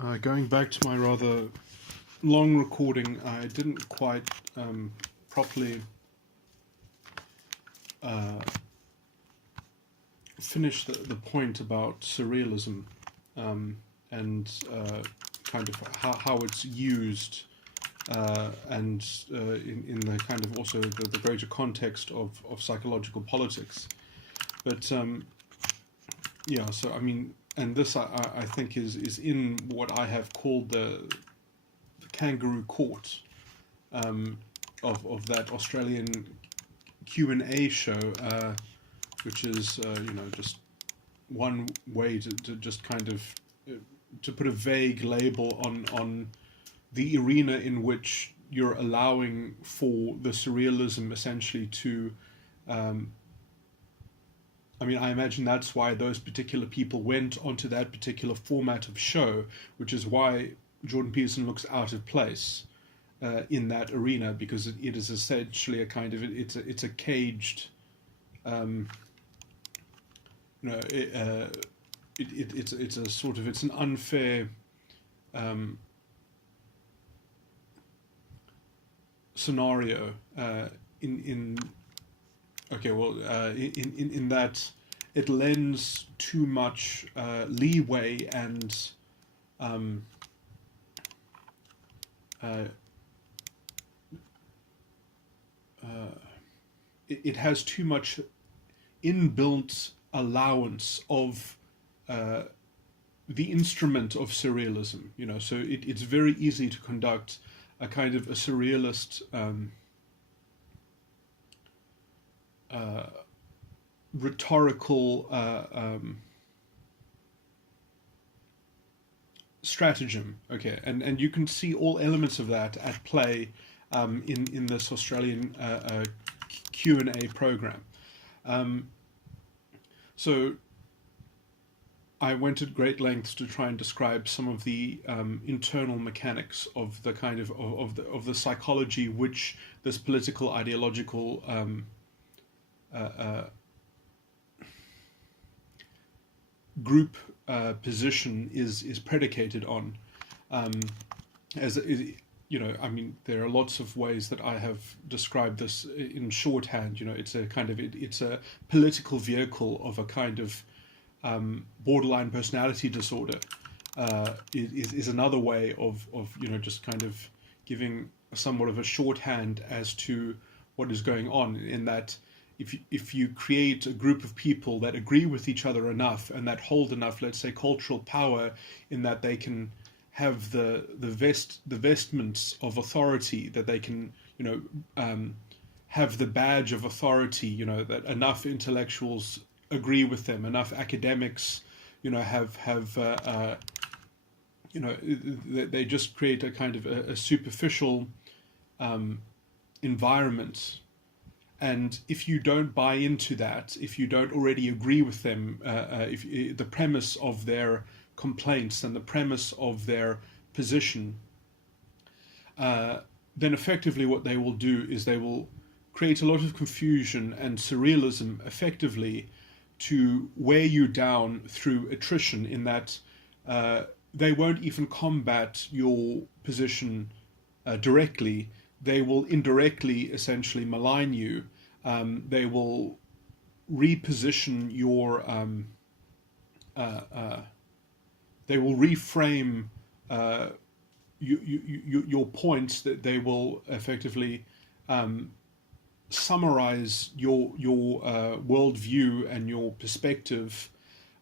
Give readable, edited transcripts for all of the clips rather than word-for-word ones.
Going back to my rather long recording, I didn't quite properly finish the point about surrealism and kind of how it's used and in the kind of also the greater context of psychological politics. But yeah, so I mean, and this I think is in what I have called the kangaroo court of that Australian Q and A show, which is just one way to just kind of to put a vague label on the arena in which you're allowing for the surrealism essentially to I mean, I imagine that's why those particular people went onto that particular format of show, which is why Jordan Peterson looks out of place in that arena, because it is essentially a kind of it's a caged, it's a sort of it's an unfair scenario in that it lends too much leeway and it has too much inbuilt allowance of the instrument of surrealism, so it's very easy to conduct a kind of a surrealist rhetorical stratagem, and you can see all elements of that at play in this Australian Q and A program. So I went at great lengths to try and describe some of the internal mechanics of the kind of the psychology which this political ideological group position is predicated on. I mean, there are lots of ways that I have described this in shorthand. It's a kind of it's a political vehicle of a kind of borderline personality disorder. Is another way of just kind of giving somewhat of a shorthand as to what is going on, in that if you create a group of people that agree with each other enough and that hold enough, let's say, cultural power, in that they can have the vestments of authority, that they can have the badge of authority, that enough intellectuals agree with them, enough academics have they just create a kind of a superficial environment. And if you don't buy into that, if you don't already agree with them, if the premise of their complaints and the premise of their position, then effectively what they will do is they will create a lot of confusion and surrealism, effectively to wear you down through attrition, in that they won't even combat your position directly. They will indirectly essentially malign you. They will reposition your they will reframe your points, that they will effectively summarize your worldview and your perspective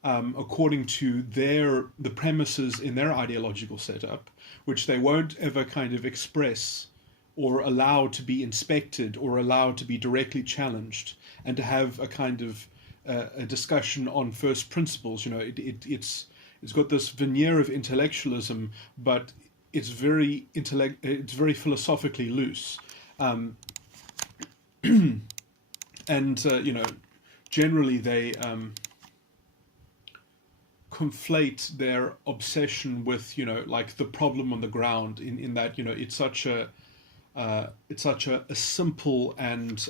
according to the premises in their ideological setup, which they won't ever kind of express or allowed to be inspected or allowed to be directly challenged, and to have a kind of a discussion on first principles. It's got this veneer of intellectualism, but it's very philosophically loose, and generally they conflate their obsession with like the problem on the ground, in that it's such a simple and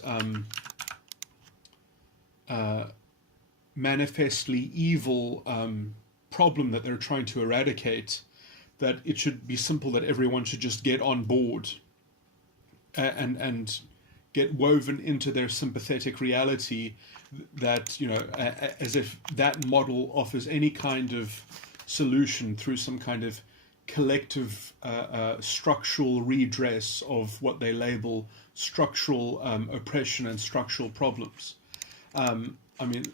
manifestly evil problem that they're trying to eradicate, that it should be simple, that everyone should just get on board and get woven into their sympathetic reality, that, as if that model offers any kind of solution through some kind of collective structural redress of what they label structural oppression and structural problems. I mean,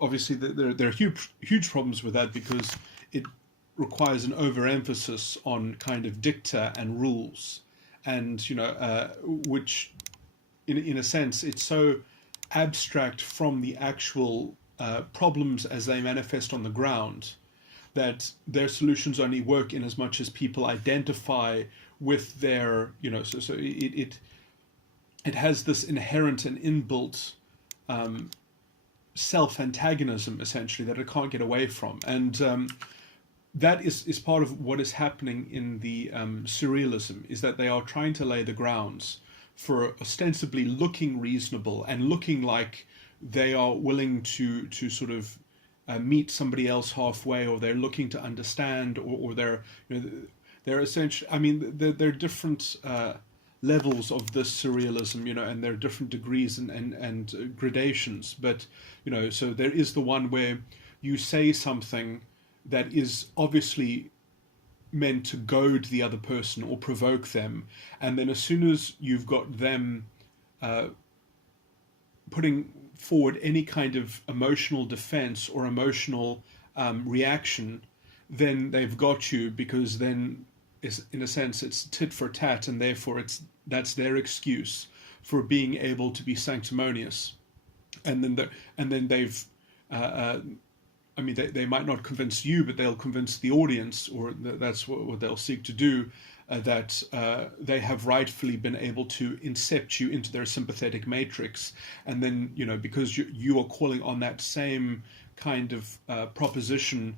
obviously there are huge problems with that, because it requires an overemphasis on kind of dicta and rules, and which in a sense it's so abstract from the actual problems as they manifest on the ground, that their solutions only work in as much as people identify with their, so it has this inherent and inbuilt self-antagonism, essentially, that it can't get away from. And that is part of what is happening in the surrealism, is that they are trying to lay the grounds for ostensibly looking reasonable and looking like they are willing to sort of meet somebody else halfway, or they're looking to understand, or they're they're essentially, I mean, there are different levels of this surrealism, and there are different degrees and gradations, but so there is the one where you say something that is obviously meant to goad the other person or provoke them, and then as soon as you've got them putting forward any kind of emotional defense or emotional reaction, then they've got you, because then in a sense it's tit for tat, and therefore that's their excuse for being able to be sanctimonious. And then they've I mean, they might not convince you, but they'll convince the audience, or that's what they'll seek to do, that they have rightfully been able to incept you into their sympathetic matrix. And then, because you are calling on that same kind of proposition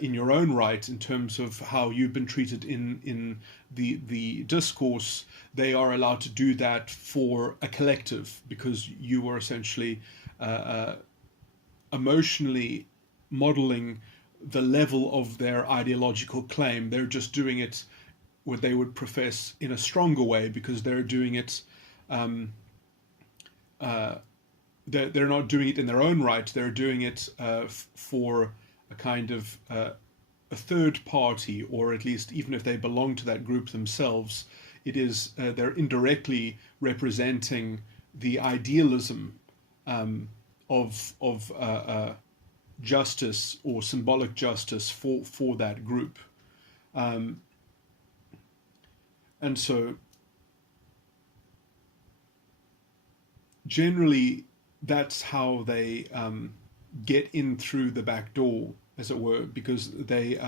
in your own right, in terms of how you've been treated in the discourse, they are allowed to do that for a collective, because you were essentially emotionally modeling the level of their ideological claim. They're just doing it what they would profess in a stronger way, because they're doing it they're not doing it in their own right. They're doing it for a kind of a third party, or at least even if they belong to that group themselves, it is they're indirectly representing the idealism of justice or symbolic justice for that group. And so generally that's how they get in through the back door, as it were, because they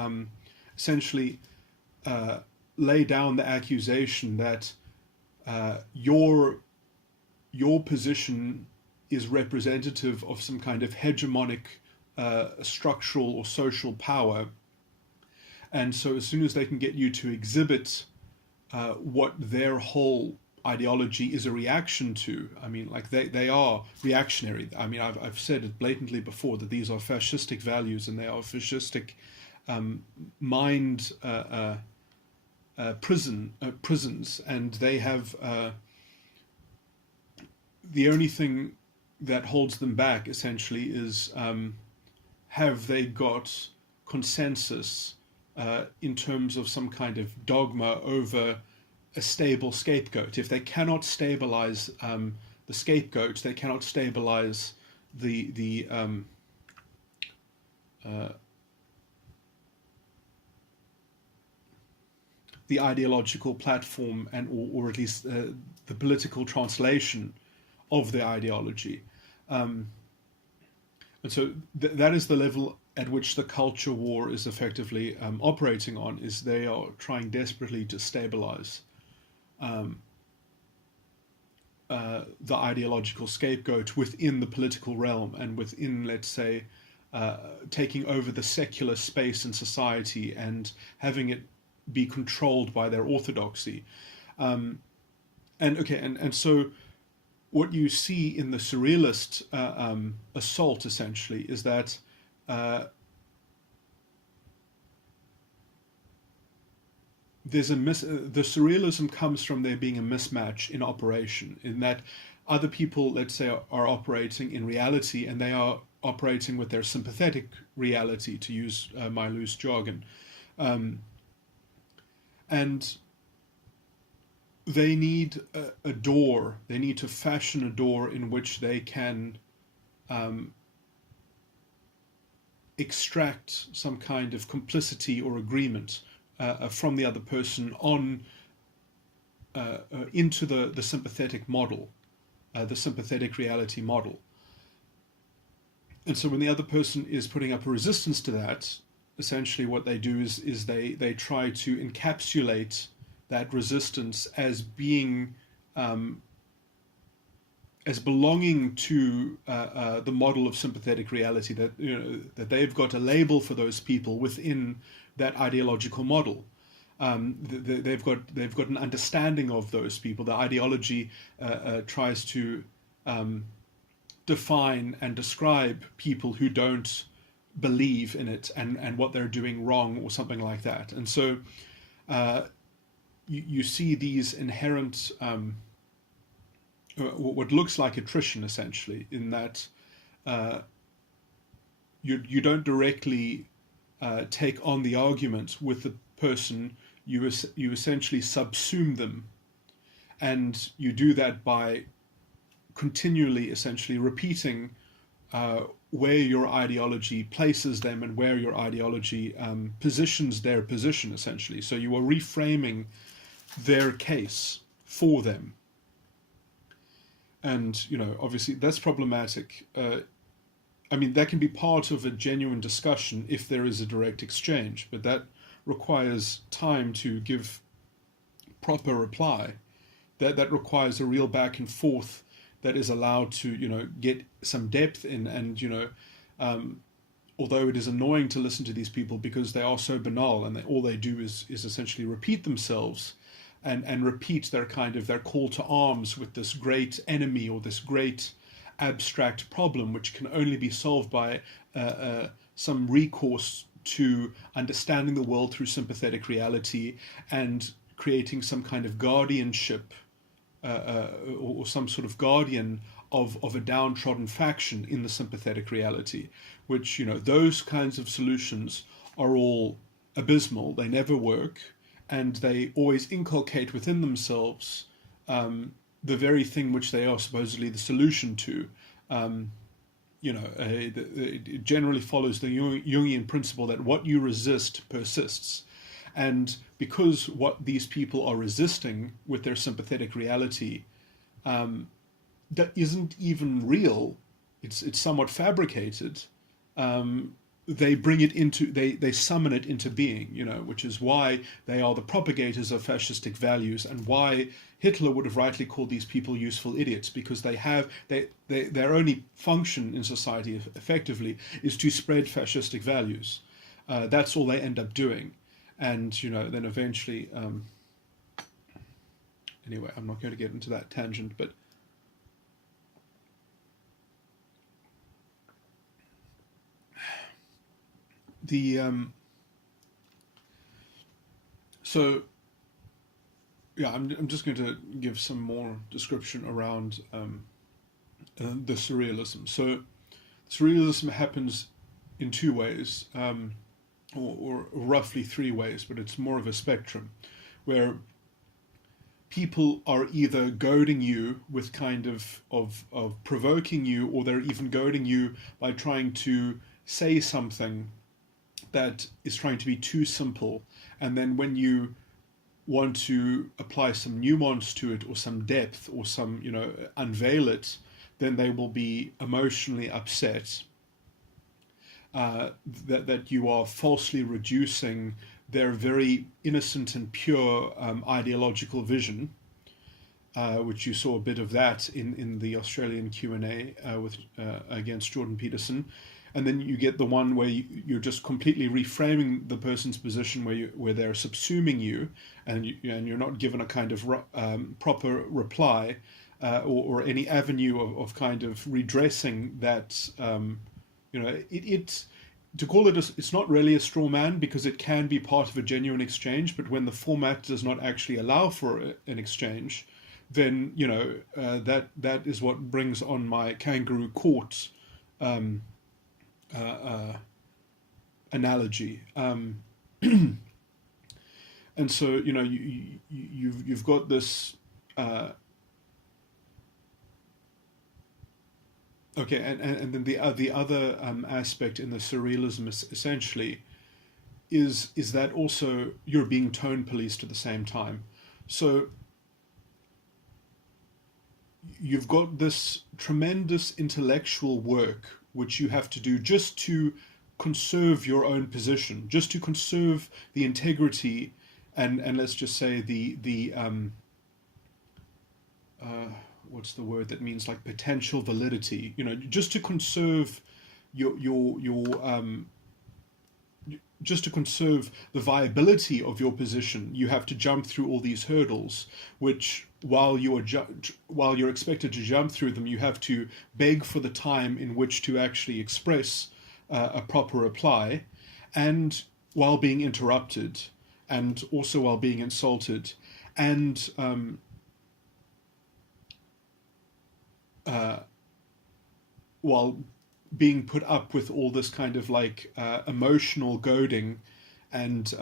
essentially lay down the accusation that your position is representative of some kind of hegemonic structural or social power. And so as soon as they can get you to exhibit what their whole ideology is a reaction to, I mean, like they are reactionary. I mean, I've said it blatantly before that these are fascistic values, and they are fascistic mind prisons, and they have the only thing that holds them back essentially is have they got consensus in terms of some kind of dogma over a stable scapegoat. If they cannot stabilize the scapegoat, they cannot stabilize the ideological platform, and or at least the political translation of the ideology. And so that is the level at which the culture war is effectively operating on, is they are trying desperately to stabilize the ideological scapegoat within the political realm, and within, let's say, taking over the secular space in society and having it be controlled by their orthodoxy. And so what you see in the surrealist assault essentially is that the surrealism comes from there being a mismatch in operation, in that other people, let's say, are operating in reality, and they are operating with their sympathetic reality, to use my loose jargon, and they need a door. They need to fashion a door in which they can extract some kind of complicity or agreement from the other person on into the sympathetic model, the sympathetic reality model. And so when the other person is putting up a resistance to that, essentially what they do is they try to encapsulate that resistance as being as belonging to the model of sympathetic reality, that that they've got a label for those people within that ideological model. They've got an understanding of those people. The ideology tries to define and describe people who don't believe in it and what they're doing wrong or something like that. And so you see these inherent what looks like attrition, essentially, in that you don't directly take on the argument with the person. You essentially subsume them, and you do that by continually, essentially, repeating where your ideology places them and where your ideology positions their position, essentially. So you are reframing their case for them. And, obviously that's problematic. I mean, that can be part of a genuine discussion if there is a direct exchange, but that requires time to give proper reply. That requires a real back and forth that is allowed to, get some depth in. And, although it is annoying to listen to these people because they are so banal and all they do is essentially repeat themselves and repeat their call to arms with this great enemy or this great abstract problem, which can only be solved by some recourse to understanding the world through sympathetic reality and creating some kind of guardianship or some sort of guardian of a downtrodden faction in the sympathetic reality, which, those kinds of solutions are all abysmal. They never work, and they always inculcate within themselves the very thing which they are supposedly the solution to. It generally follows the Jungian principle that what you resist persists. And because what these people are resisting with their sympathetic reality that isn't even real, it's somewhat fabricated, they bring it into, they summon it into being, which is why they are the propagators of fascistic values, and why Hitler would have rightly called these people useful idiots, because their only function in society effectively is to spread fascistic values. That's all they end up doing. And, then eventually, anyway, I'm not going to get into that tangent, but I'm just going to give some more description around the surrealism. So surrealism happens in two ways, or roughly three ways, but it's more of a spectrum, where people are either goading you with of provoking you, or they're even goading you by trying to say something that is trying to be too simple, and then when you want to apply some nuance to it or some depth or some unveil it, then they will be emotionally upset that you are falsely reducing their very innocent and pure ideological vision, which you saw a bit of that in the Australian Q and A with against Jordan Peterson. And then you get the one where you're just completely reframing the person's position, where they're subsuming you, and you're not given a kind of proper reply or any avenue of kind of redressing that. to call it it's not really a straw man because it can be part of a genuine exchange, but when the format does not actually allow for an exchange, then that is what brings on my kangaroo court analogy. And so you've got this. Okay, and then the other aspect in the surrealism is essentially is that also you're being tone policed at the same time. So you've got this tremendous intellectual work which you have to do just to conserve your own position, just to conserve the integrity and let's just say the what's the word that means like potential validity, just to conserve your just to conserve the viability of your position, you have to jump through all these hurdles, which while you're expected to jump through them, you have to beg for the time in which to actually express a proper reply, and while being interrupted, and also while being insulted, and while being put up with all this kind of like emotional goading, and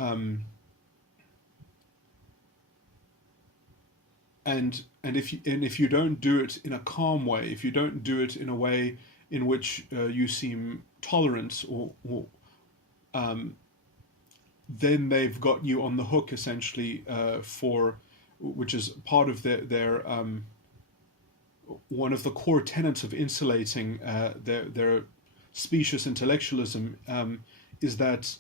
if you don't do it in a calm way, if you don't do it in a way in which you seem tolerant, or then they've got you on the hook essentially for, which is part of their one of the core tenets of insulating their specious intellectualism is that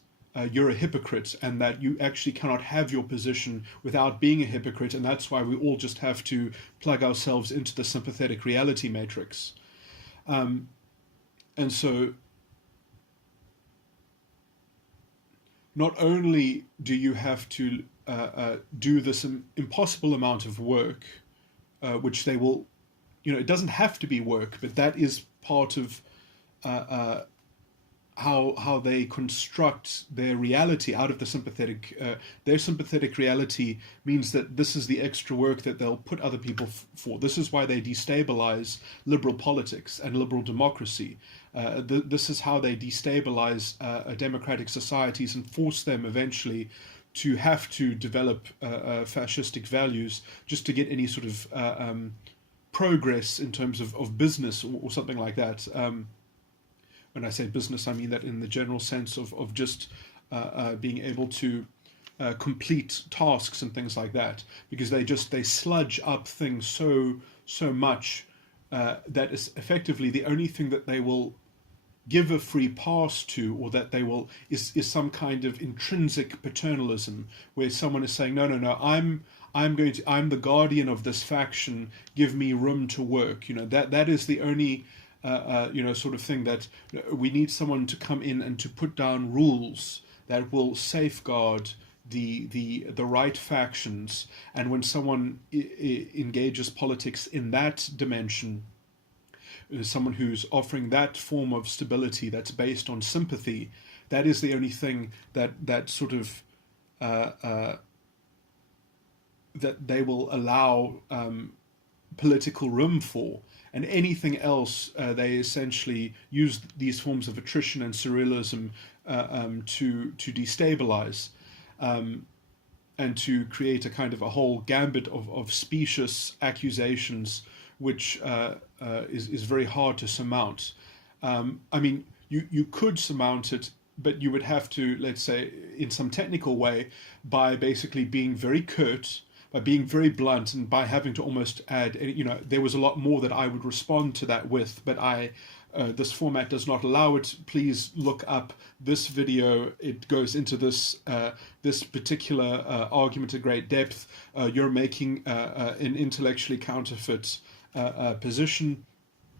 you're a hypocrite, and that you actually cannot have your position without being a hypocrite, and that's why we all just have to plug ourselves into the sympathetic reality matrix. And so not only do you have to do this impossible amount of work, which they will, it doesn't have to be work, but that is part of how they construct their reality out of the sympathetic. Their sympathetic reality means that this is the extra work that they'll put other people for. This is why they destabilize liberal politics and liberal democracy. This is how they destabilize democratic societies and force them eventually to have to develop fascistic values just to get any sort of progress in terms of business or something like that. When I say business, I mean that in the general sense of just being able to complete tasks and things like that, because they sludge up things so much that is effectively the only thing that they will give a free pass to, or that they will is some kind of intrinsic paternalism, where someone is saying, no, I'm the guardian of this faction, give me room to work. That is the only sort of thing, that we need someone to come in and to put down rules that will safeguard the right factions. And when someone engages politics in that dimension, someone who's offering that form of stability that's based on sympathy, that is the only thing that sort of that they will allow political room for. And anything else, they essentially use these forms of attrition and surrealism to destabilize, and to create a kind of a whole gambit of specious accusations, which is very hard to surmount. I mean, you could surmount it, but you would have to, let's say, in some technical way, by basically being very curt, by being very blunt, and by having to almost add, there was a lot more that I would respond to that with, but this format does not allow it. Please look up this video. It goes into this particular argument at great depth. You're making an intellectually counterfeit position.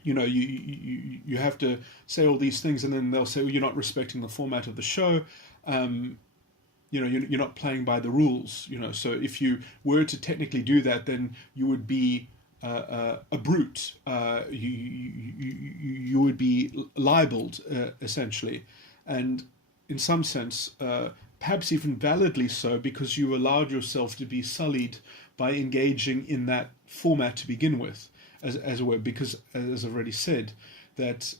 You have to say all these things, and then they'll say, well, you're not respecting the format of the show. You're not playing by the rules. So if you were to technically do that, then you would be a brute. You would be libeled, essentially. and in some sense, perhaps even validly so, because you allowed yourself to be sullied by engaging in that format to begin with, as it were, because, as I've already said, that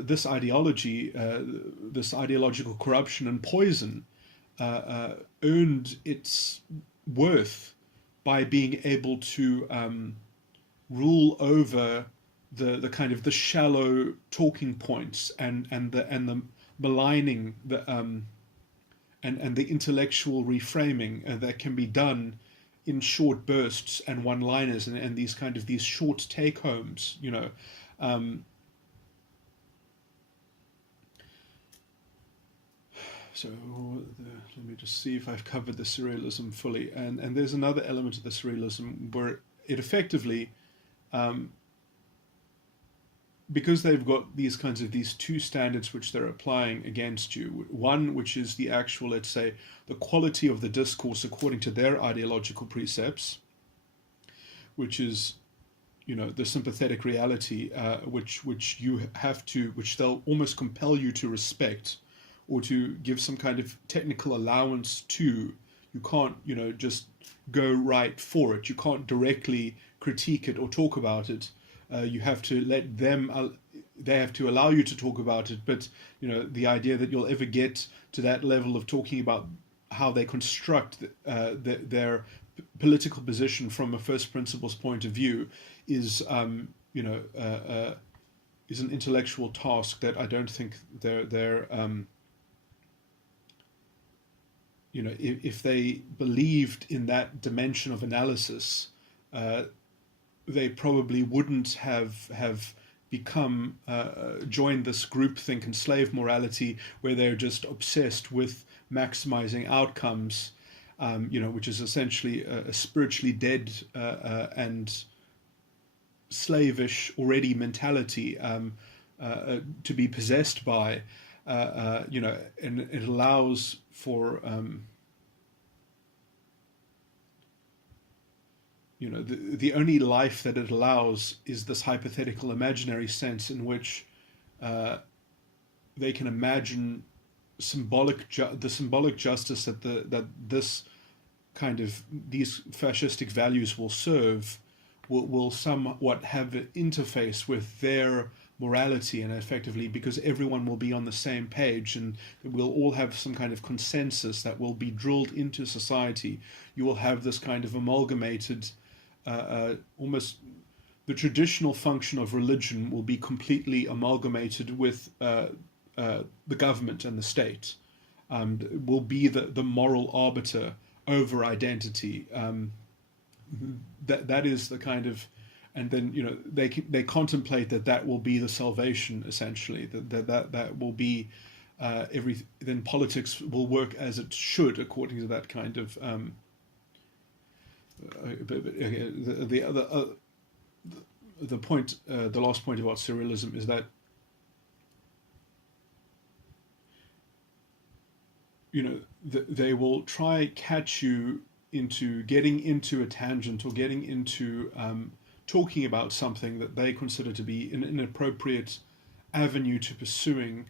this ideology, this ideological corruption and poison, earned its worth by being able to rule over the kind of the shallow talking points and the maligning and the intellectual reframing that can be done in short bursts and one-liners and these kind of these short take-homes, So let me just see if I've covered the surrealism fully. And there's another element of the surrealism where it effectively, because they've got these kinds of these two standards which they're applying against you. One, which is the actual, let's say, the quality of the discourse according to their ideological precepts, which is, the sympathetic reality, which you have to, which they'll almost compel you to respect, or to give some kind of technical allowance to. You can't, just go right for it. You can't directly critique it or talk about it. You have to let them, they have to allow you to talk about it. But, the idea that you'll ever get to that level of talking about how they construct their political position from a first principles point of view is, is an intellectual task that I don't think they're if they believed in that dimension of analysis, they probably wouldn't have become joined this groupthink and slave morality where they're just obsessed with maximizing outcomes, which is essentially a spiritually dead and slavish already mentality to be possessed by. And it allows for, the only life that it allows is this hypothetical imaginary sense in which they can imagine the symbolic justice that this kind of these fascistic values will serve will somewhat have an interface with their morality, and effectively because everyone will be on the same page and we'll all have some kind of consensus that will be drilled into society, you will have this kind of amalgamated, almost the traditional function of religion will be completely amalgamated with the government and the state, will be the moral arbiter over identity. That is the kind of, and then they contemplate that will be the salvation, essentially. That will be then politics will work as it should according to that kind of. The point, the last point about surrealism is that they will try catch you into getting into a tangent or getting into talking about something that they consider to be an inappropriate avenue to pursuing,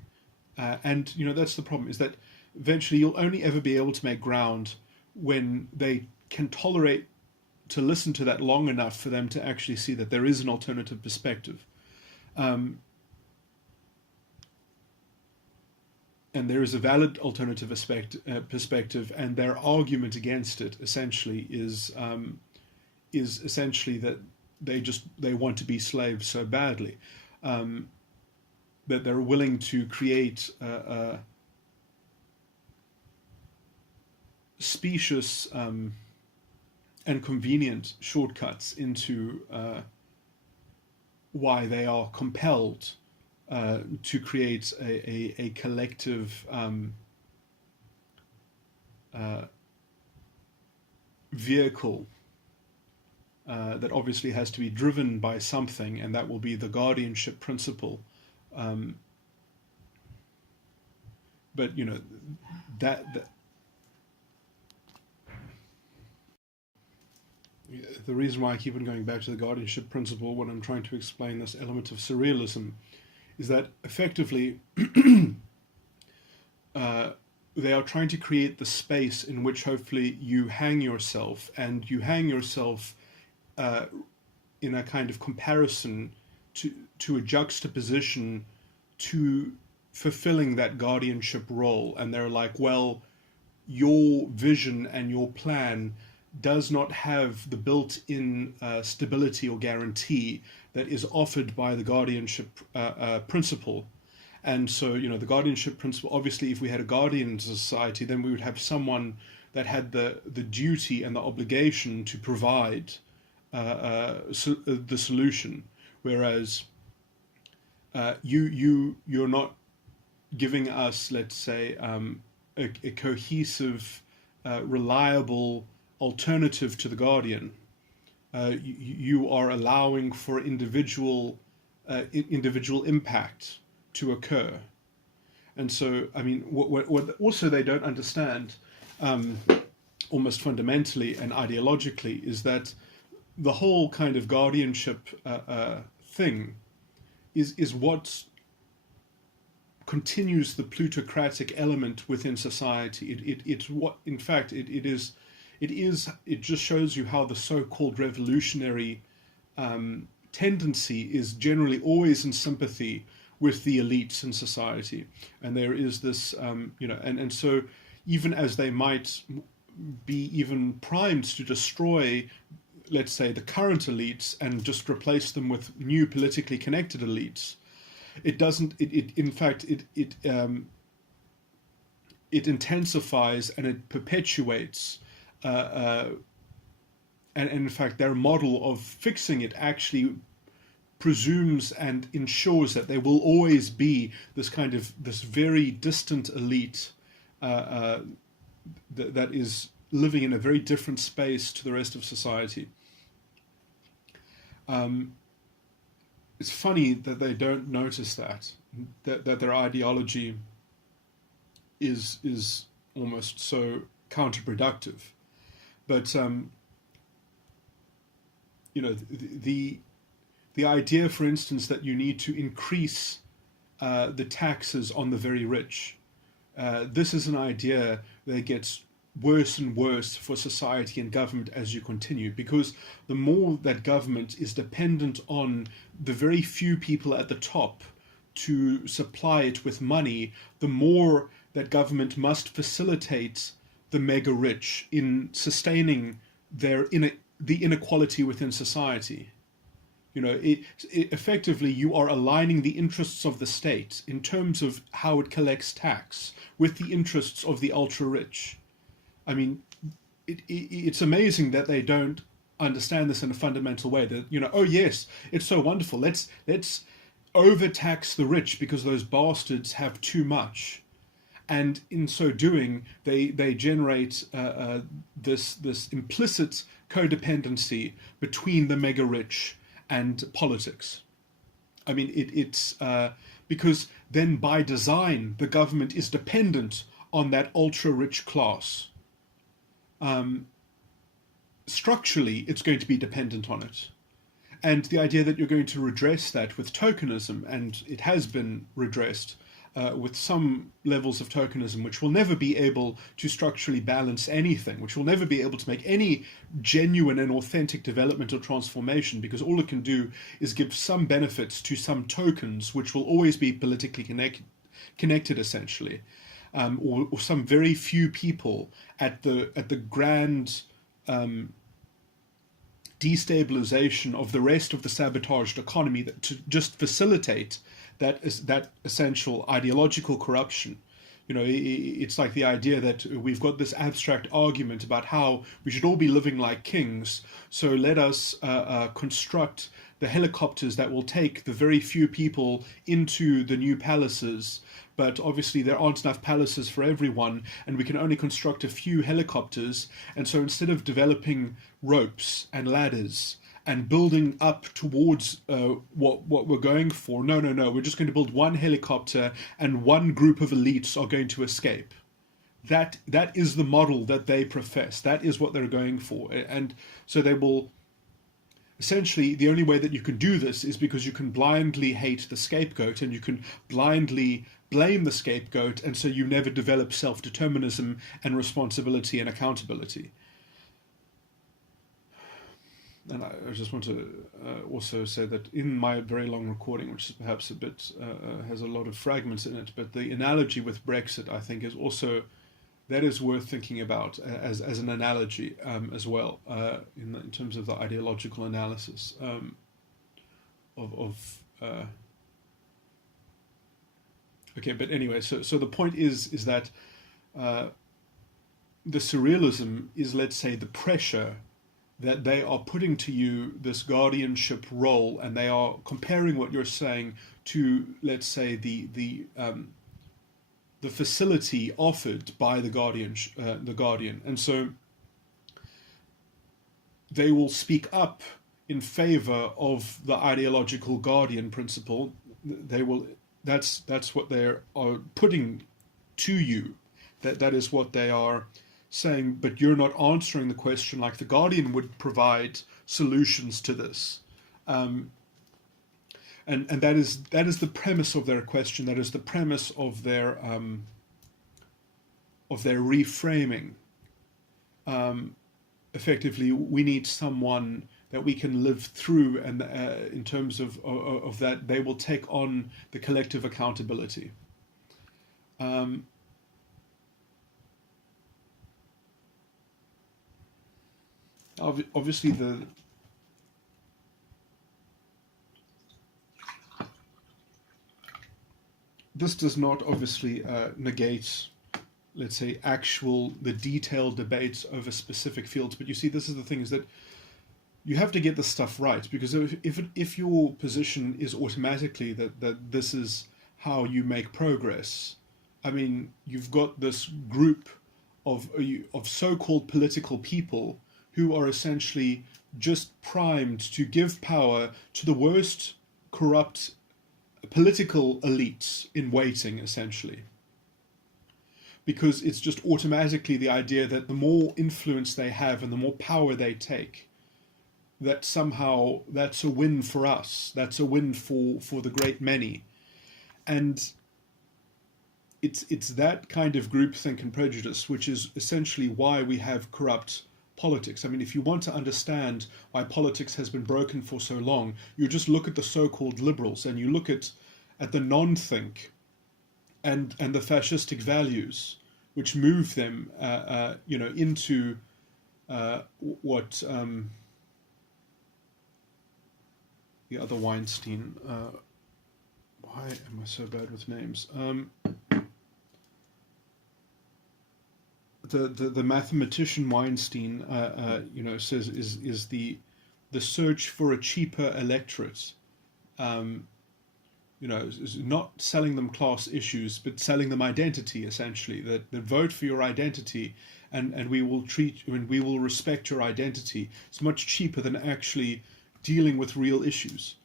and that's the problem, is that eventually you'll only ever be able to make ground when they can tolerate to listen to that long enough for them to actually see that there is an alternative perspective. And there is a valid alternative perspective, and their argument against it essentially is essentially that they want to be slaves so badly, that they're willing to create specious and convenient shortcuts into why they are compelled to create a collective vehicle that obviously has to be driven by something, and that will be the guardianship principle. But that the reason why I keep on going back to the guardianship principle when I'm trying to explain this element of surrealism is that effectively they are trying to create the space in which hopefully you hang yourself, and you hang yourself in a kind of comparison to a juxtaposition to fulfilling that guardianship role. And they're like, well, your vision and your plan does not have the built-in stability or guarantee that is offered by the guardianship principle. And so, the guardianship principle, obviously, if we had a guardian in society, then we would have someone that had the duty and the obligation to provide the solution. Whereas you're not giving us, let's say, a cohesive, reliable alternative to the guardian. You are allowing for individual impact to occur. And so, I mean, what also they don't understand, almost fundamentally and ideologically, is that the whole kind of guardianship thing is what continues the plutocratic element within society. It's what, in fact, it just shows you how the so-called revolutionary tendency is generally always in sympathy with the elites in society. And there is this, and so even as they might be even primed to destroy, let's say, the current elites and just replace them with new politically connected elites, it doesn't, in fact, it intensifies and it perpetuates, and in fact their model of fixing it actually presumes and ensures that there will always be this very distant elite that is living in a very different space to the rest of society. It's funny that they don't notice that their ideology is almost so counterproductive. But the idea, for instance, that you need to increase the taxes on the very rich, this is an idea that gets worse and worse for society and government as you continue, because the more that government is dependent on the very few people at the top to supply it with money, the more that government must facilitate the mega rich in sustaining the inequality within society. Effectively, you are aligning the interests of the state in terms of how it collects tax with the interests of the ultra rich. I mean, it's amazing that they don't understand this in a fundamental way. That, oh yes, it's so wonderful. Let's overtax the rich because those bastards have too much, and in so doing, they generate this implicit codependency between the mega rich and politics. I mean, it's because then by design the government is dependent on that ultra rich class. Structurally, it's going to be dependent on it. And the idea that you're going to redress that with tokenism, and it has been redressed with some levels of tokenism, which will never be able to structurally balance anything, which will never be able to make any genuine and authentic development or transformation, because all it can do is give some benefits to some tokens, which will always be politically connected essentially. Or some very few people at the grand destabilization of the rest of the sabotaged economy to just facilitate that essential ideological corruption. It's like the idea that we've got this abstract argument about how we should all be living like kings, so let us construct the helicopters that will take the very few people into the new palaces. But obviously there aren't enough palaces for everyone, and we can only construct a few helicopters. And so instead of developing ropes and ladders and building up towards what we're going for, no, we're just going to build one helicopter and one group of elites are going to escape. That is the model that they profess. That is what they're going for. And so they will... Essentially, the only way that you can do this is because you can blindly hate the scapegoat, and you can blindly blame the scapegoat, and so you never develop self-determinism and responsibility and accountability. And I just want to also say that in my very long recording, which is perhaps a bit, has a lot of fragments in it, but the analogy with Brexit, I think, is also, that is worth thinking about as an analogy as well, in terms of the ideological analysis okay, but anyway, so the point is that the surrealism is, let's say, the pressure that they are putting to you, this guardianship role, and they are comparing what you're saying to, let's say, the facility offered by the guardian, and so they will speak up in favor of the ideological guardian principle. They will. That's what they are putting to you. That is what they are saying, but you're not answering the question like the guardian would provide solutions to this. And that is the premise of their question. That is the premise of their reframing. Effectively, we need someone that we can live through, and in terms of that, they will take on the collective accountability. Obviously, this does not obviously negate, let's say, the detailed debates over specific fields. But you see, this is the thing, is that you have to get this stuff right, because if your position is automatically that this is how you make progress, I mean, you've got this group of so-called political people who are essentially just primed to give power to the worst corrupt political elites in waiting, essentially. Because it's just automatically the idea that the more influence they have and the more power they take, that somehow that's a win for us, that's a win for the great many. And it's that kind of groupthink and prejudice which is essentially why we have corrupt politics. I mean, if you want to understand why politics has been broken for so long, you just look at the so-called liberals and you look at the non-think and the fascistic values which move them, into what the other Weinstein. Why am I so bad with names? The mathematician Weinstein, says is the search for a cheaper electorate. Is not selling them class issues, but selling them identity, essentially. That vote for your identity, and we will respect your identity. It's much cheaper than actually dealing with real issues,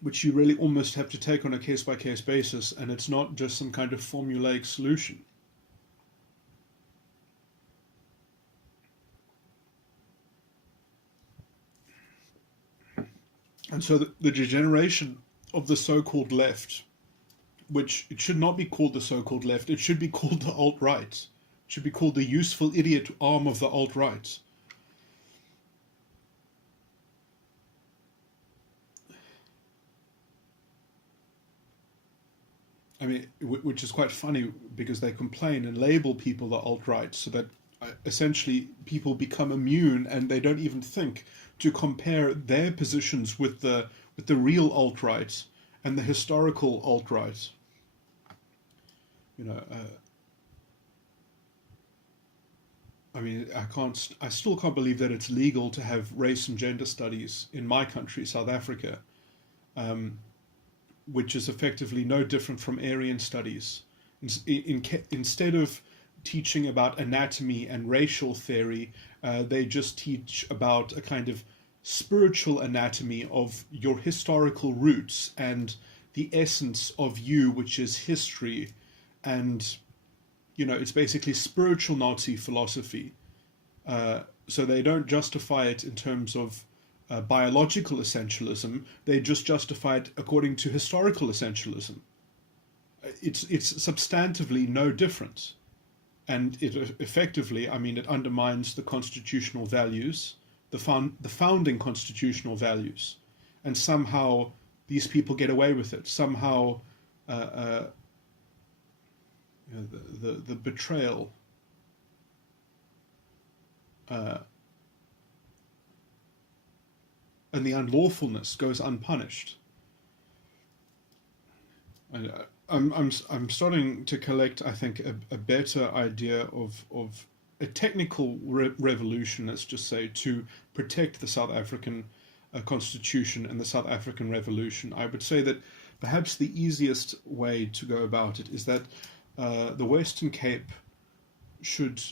which you really almost have to take on a case-by-case basis, and it's not just some kind of formulaic solution. And so the degeneration of the so-called left, which it should not be called the so-called left, it should be called the alt-right. It should be called the useful idiot arm of the alt-right. I mean, which is quite funny, because they complain and label people the alt-right, so that essentially people become immune and they don't even think to compare their positions with the real alt-right and the historical alt-right. I still can't believe that it's legal to have race and gender studies in my country, South Africa, which is effectively no different from Aryan studies. Instead of teaching about anatomy and racial theory, they just teach about a kind of spiritual anatomy of your historical roots and the essence of you, which is history. And, it's basically spiritual Nazi philosophy. So they don't justify it in terms of biological essentialism. They just justify it according to historical essentialism. It's substantively no different, and it effectively, I mean, it undermines the constitutional values, the founding constitutional values, and somehow these people get away with it. Somehow, the betrayal. And the unlawfulness goes unpunished. And I'm starting to collect, I think, a better idea of a technical revolution, let's just say, to protect the South African Constitution and the South African Revolution. I would say that perhaps the easiest way to go about it is that the Western Cape should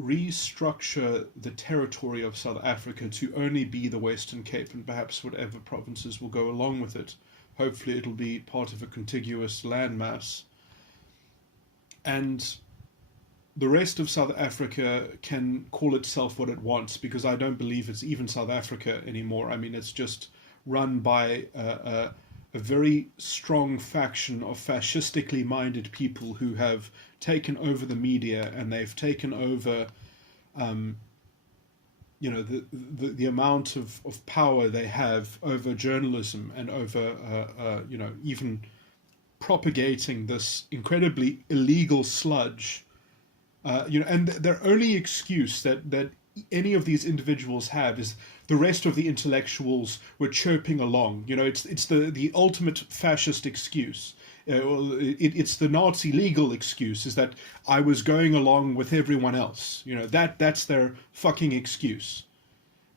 restructure the territory of South Africa to only be the Western Cape, and perhaps whatever provinces will go along with it. Hopefully it'll be part of a contiguous landmass. And the rest of South Africa can call itself what it wants, because I don't believe it's even South Africa anymore. I mean, it's just run by a very strong faction of fascistically minded people who have taken over the media, and they've taken over, the amount of power they have over journalism and over, even propagating this incredibly illegal sludge. And their only excuse that any of these individuals have is the rest of the intellectuals were chirping along. It's the ultimate fascist excuse. It's the Nazi legal excuse, is that I was going along with everyone else. That's their fucking excuse.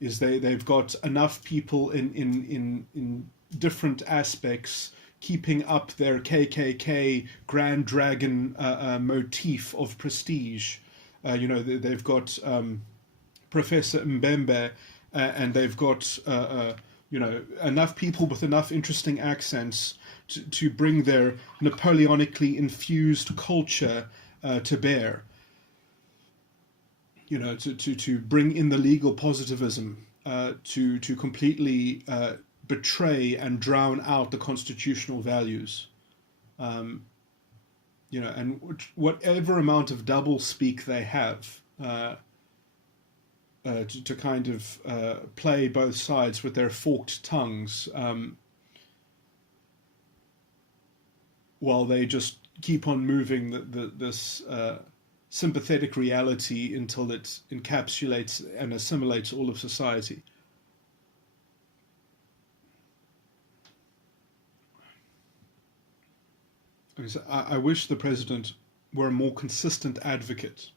Is they've got enough people in different aspects keeping up their KKK Grand Dragon motif of prestige. They've got Professor Mbembe, and they've got enough people with enough interesting accents to bring their Napoleonically infused culture to bear. To bring in the legal positivism, to completely betray and drown out the constitutional values. And whatever amount of doublespeak they have, to kind of play both sides with their forked tongues, while they just keep on moving this sympathetic reality until it encapsulates and assimilates all of society. I wish the president were a more consistent advocate.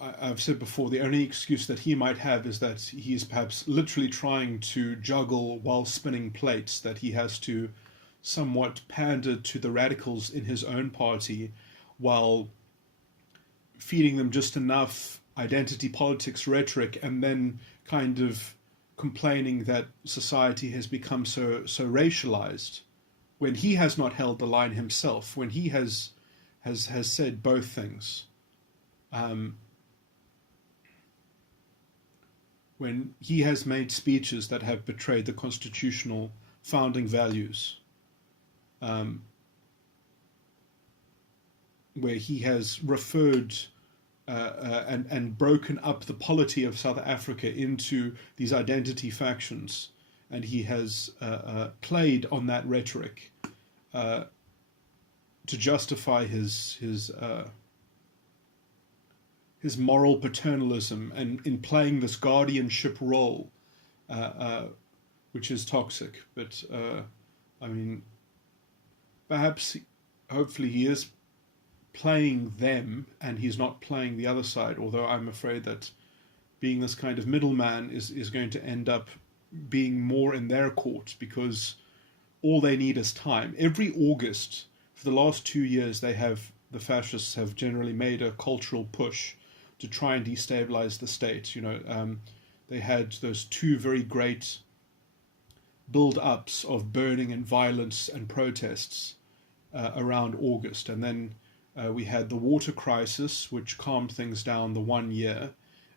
I've said before, the only excuse that he might have is that he's perhaps literally trying to juggle while spinning plates, that he has to somewhat pander to the radicals in his own party while feeding them just enough identity politics rhetoric, and then kind of complaining that society has become so racialized, when he has not held the line himself, when he has said both things. When he has made speeches that have betrayed the constitutional founding values, where he has referred and broken up the polity of South Africa into these identity factions, and he has played on that rhetoric to justify his moral paternalism, and in playing this guardianship role, which is toxic. But perhaps, hopefully, he is playing them and he's not playing the other side, although I'm afraid that being this kind of middleman is going to end up being more in their court, because all they need is time. Every August for the last 2 years, the fascists have generally made a cultural push to try and destabilize the state. They had those 2 very great build-ups of burning and violence and protests around August, and then We had the water crisis, which calmed things down the 1 year,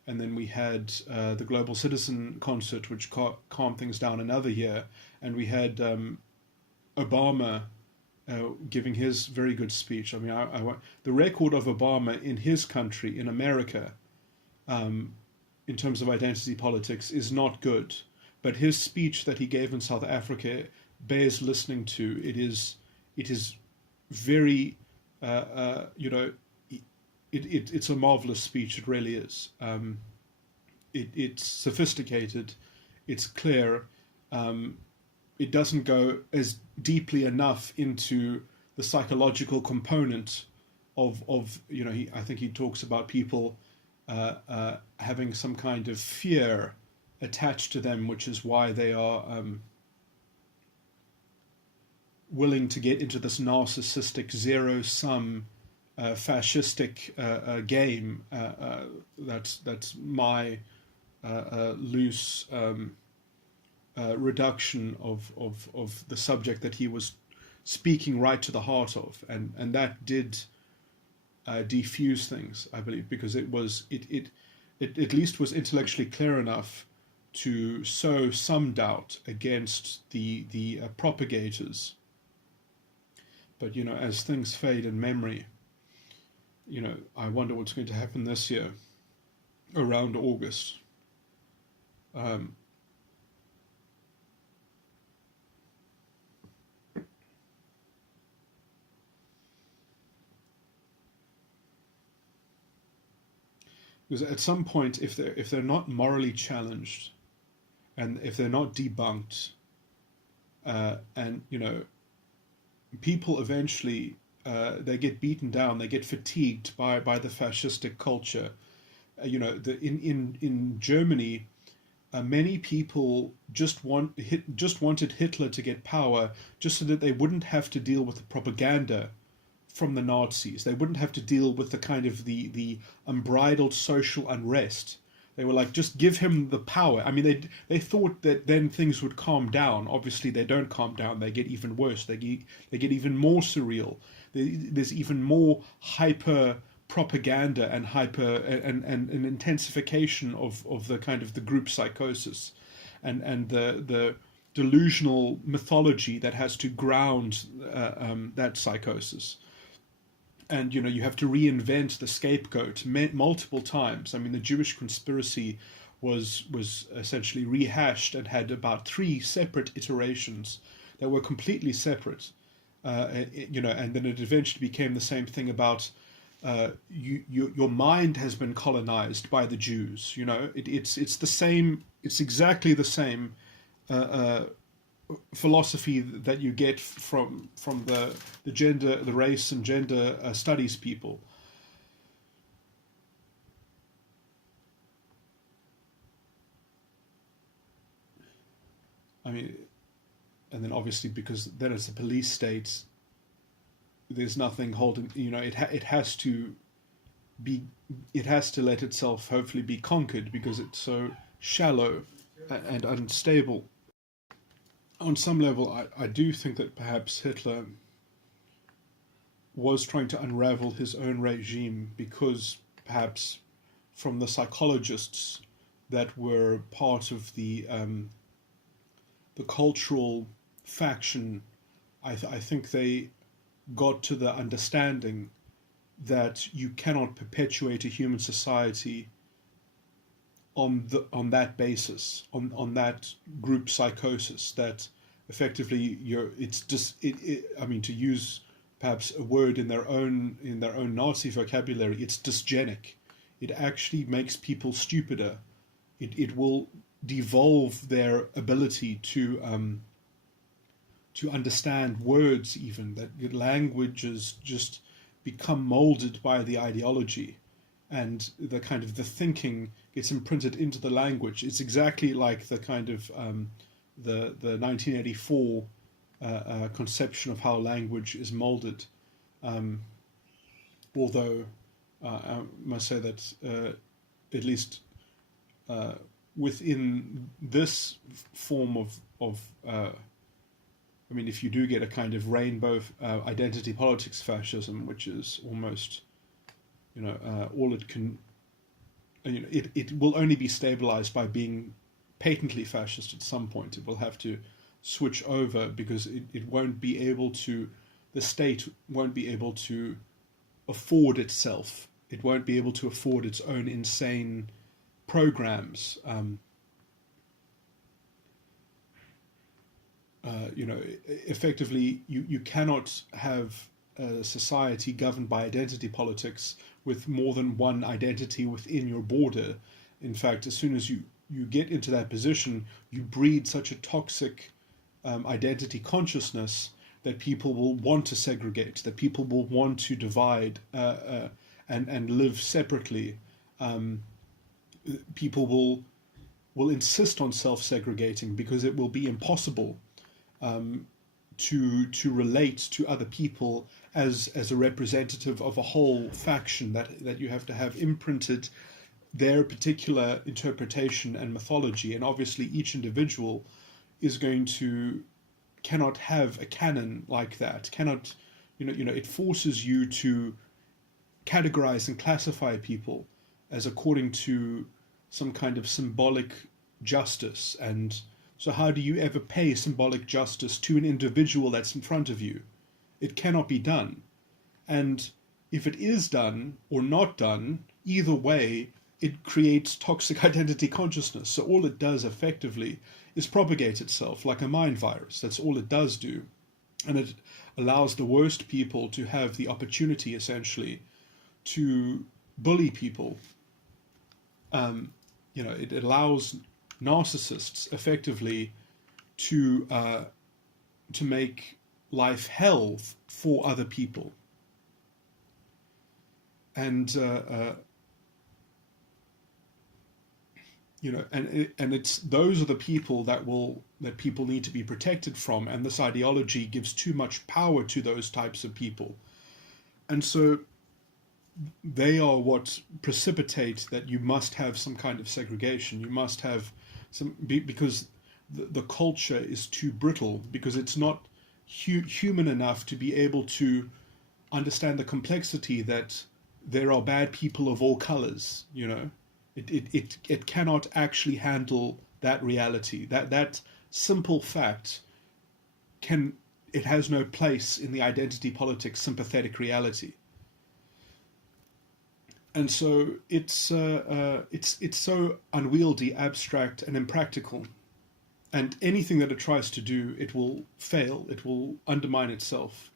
and then we had the Global Citizen Concert, which calmed things down another year, and we had Obama giving his very good speech. I mean, the record of Obama in his country, in America, in terms of identity politics, is not good. But his speech that he gave in South Africa bears listening to. It is very, it's a marvelous speech. It really is. It's sophisticated. It's clear. It doesn't go as deeply enough into the psychological component of I think he talks about people having some kind of fear attached to them, which is why they are willing to get into this narcissistic zero-sum fascistic game. That's my loose reduction of the subject that he was speaking right to the heart of, and that did defuse things, I believe, because it at least was intellectually clear enough to sow some doubt against the propagators. But as things fade in memory, I wonder what's going to happen this year around August. Because at some point, if they're not morally challenged, and if they're not debunked, and people eventually they get beaten down, they get fatigued by the fascistic culture. In Germany, many people just wanted Hitler to get power, just so that they wouldn't have to deal with the propaganda from the Nazis. They wouldn't have to deal with the kind of the unbridled social unrest. They were like, just give him the power. I mean, they thought that then things would calm down. Obviously, they don't calm down. They get even worse. They get even more surreal. There's even more hyper propaganda and an intensification of the kind of the group psychosis, and the delusional mythology that has to ground that psychosis. And you have to reinvent the scapegoat multiple times. I mean, the Jewish conspiracy was essentially rehashed and had about 3 separate iterations that were completely separate. And then it eventually became the same thing about your mind has been colonized by the Jews. It's the same. It's exactly the same philosophy that you get from the race and gender studies people. I mean, and then obviously, because then it's a police state, there's nothing holding. It has to let itself hopefully be conquered, because it's so shallow and unstable. On some level, I do think that perhaps Hitler was trying to unravel his own regime, because perhaps from the psychologists that were part of the cultural faction, I think they got to the understanding that you cannot perpetuate a human society on that basis, on that group psychosis, that effectively I mean, to use perhaps a word in their own Nazi vocabulary, it's dysgenic. It actually makes people stupider. It will devolve their ability to understand words, even that languages just become molded by the ideology, and the kind of the thinking gets imprinted into the language. It's exactly like the kind of the 1984 conception of how language is molded. Although I must say that at least within this form of I mean, if you do get a kind of rainbow identity politics fascism, which is almost, all it can, it will only be stabilized by being patently fascist at some point. It will have to switch over because it won't be able to, the state won't be able to afford itself. It won't be able to afford its own insane programs. Effectively, you cannot have a society governed by identity politics with more than one identity within your border. In fact, as soon as you get into that position, you breed such a toxic identity consciousness that people will want to segregate, that people will want to divide and live separately. People will insist on self-segregating because it will be impossible to relate to other people as a representative of a whole faction, that you have to have imprinted their particular interpretation and mythology. And obviously each individual is cannot have a canon like that, cannot, it forces you to categorize and classify people as according to some kind of symbolic justice. And so how do you ever pay symbolic justice to an individual that's in front of you? It cannot be done. And if it is done or not done, either way, it creates toxic identity consciousness. So all it does effectively is propagate itself like a mind virus. That's all it does do. And it allows the worst people to have the opportunity, essentially, to bully people. It allows narcissists effectively to make life hell for other people. And and it's those are the people that people need to be protected from, and this ideology gives too much power to those types of people. And so they are what precipitate that you must have some kind of segregation. You must have because the culture is too brittle, because it's not human enough to be able to understand the complexity that there are bad people of all colors. It cannot actually handle that reality. That simple fact it has no place in the identity politics sympathetic reality. And so it's so unwieldy, abstract, and impractical. And anything that it tries to do, it will fail. It will undermine itself.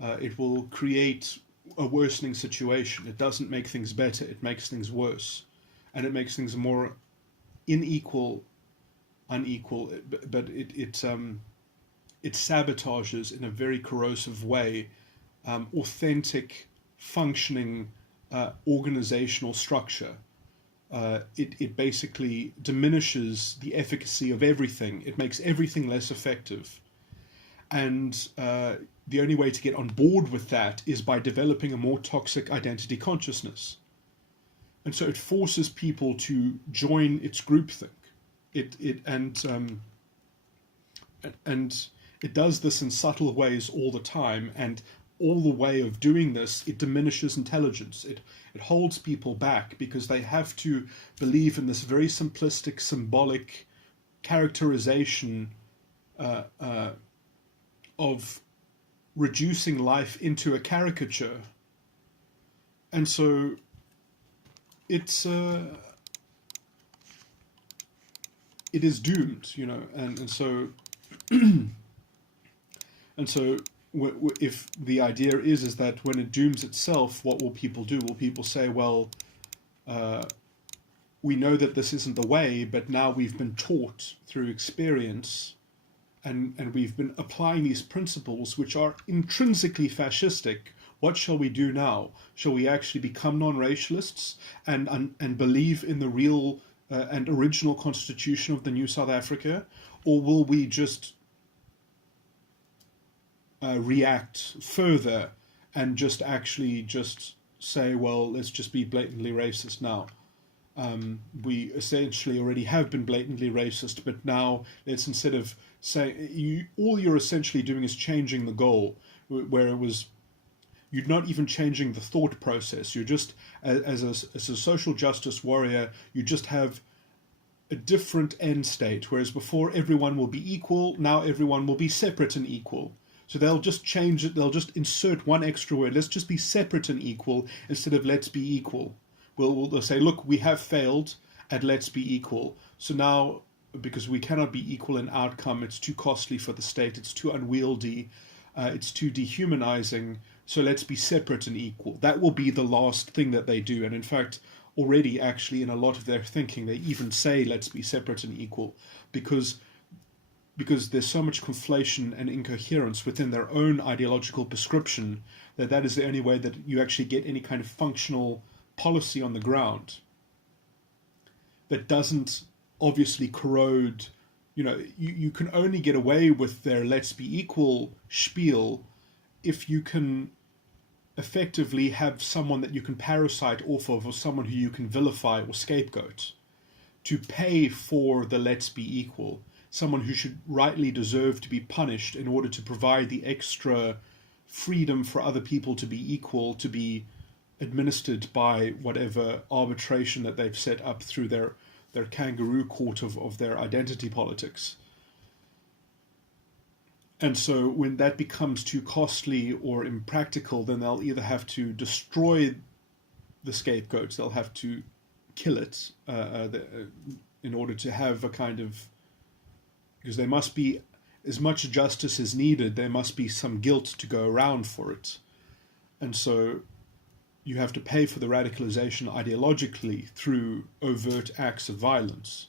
It will create a worsening situation. It doesn't make things better. It makes things worse. And it makes things more unequal, but it sabotages in a very corrosive way authentic, functioning organizational structure. It basically diminishes the efficacy of everything. It makes everything less effective. And the only way to get on board with that is by developing a more toxic identity consciousness. And so it forces people to join its groupthink. And it does this in subtle ways all the time, and all the way of doing this, it diminishes intelligence. It holds people back because they have to believe in this very simplistic, symbolic characterization of reducing life into a caricature. And so it is doomed, and so and so if the idea is that when it dooms itself, what will people do? Will people say, well, we know that this isn't the way, but now we've been taught through experience, and we've been applying these principles which are intrinsically fascistic. What shall we do now? Shall we actually become non-racialists and believe in the real and original constitution of the new South Africa? Or will we just react further and just say, well, let's just be blatantly racist now? we essentially already have been blatantly racist, but now let's, instead of saying, all you're essentially doing is changing the goal, where it was, you're not even changing the thought process. You're just, as a social justice warrior, you just have a different end state, whereas before everyone will be equal, now everyone will be separate and equal. So they'll just change it, they'll just insert one extra word, let's just be separate and equal, instead of let's be equal. They'll say, look, we have failed at let's be equal. So now, because we cannot be equal in outcome, it's too costly for the state, it's too unwieldy, it's too dehumanizing, so let's be separate and equal. That will be the last thing that they do. And in fact, already actually in a lot of their thinking, they even say let's be separate and equal, because there's so much conflation and incoherence within their own ideological prescription that is the only way that you actually get any kind of functional policy on the ground that doesn't obviously corrode. You can only get away with their let's be equal spiel if you can effectively have someone that you can parasite off of, or someone who you can vilify or scapegoat to pay for the let's be equal, someone who should rightly deserve to be punished in order to provide the extra freedom for other people to be equal, to be administered by whatever arbitration that they've set up through their kangaroo court of their identity politics. And so when that becomes too costly or impractical, then they'll either have to destroy the scapegoats, they'll have to kill it in order to have a kind of, because there must be, as much justice as needed, there must be some guilt to go around for it. And so you have to pay for the radicalization ideologically through overt acts of violence.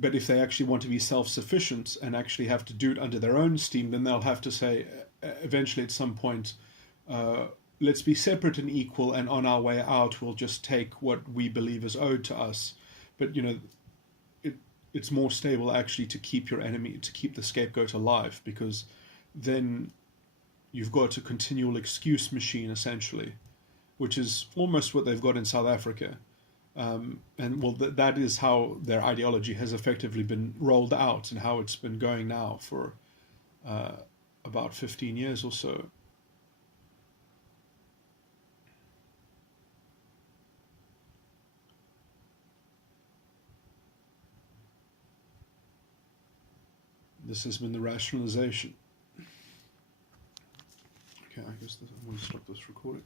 But if they actually want to be self-sufficient and actually have to do it under their own steam, then they'll have to say, eventually at some point, let's be separate and equal, and on our way out, we'll just take what we believe is owed to us. But, it's more stable actually to keep your enemy, to keep the scapegoat alive, because then you've got a continual excuse machine, essentially, which is almost what they've got in South Africa. That is how their ideology has effectively been rolled out, and how it's been going now for about 15 years or so. This has been the rationalization. Okay, I guess I'm going to stop this recording.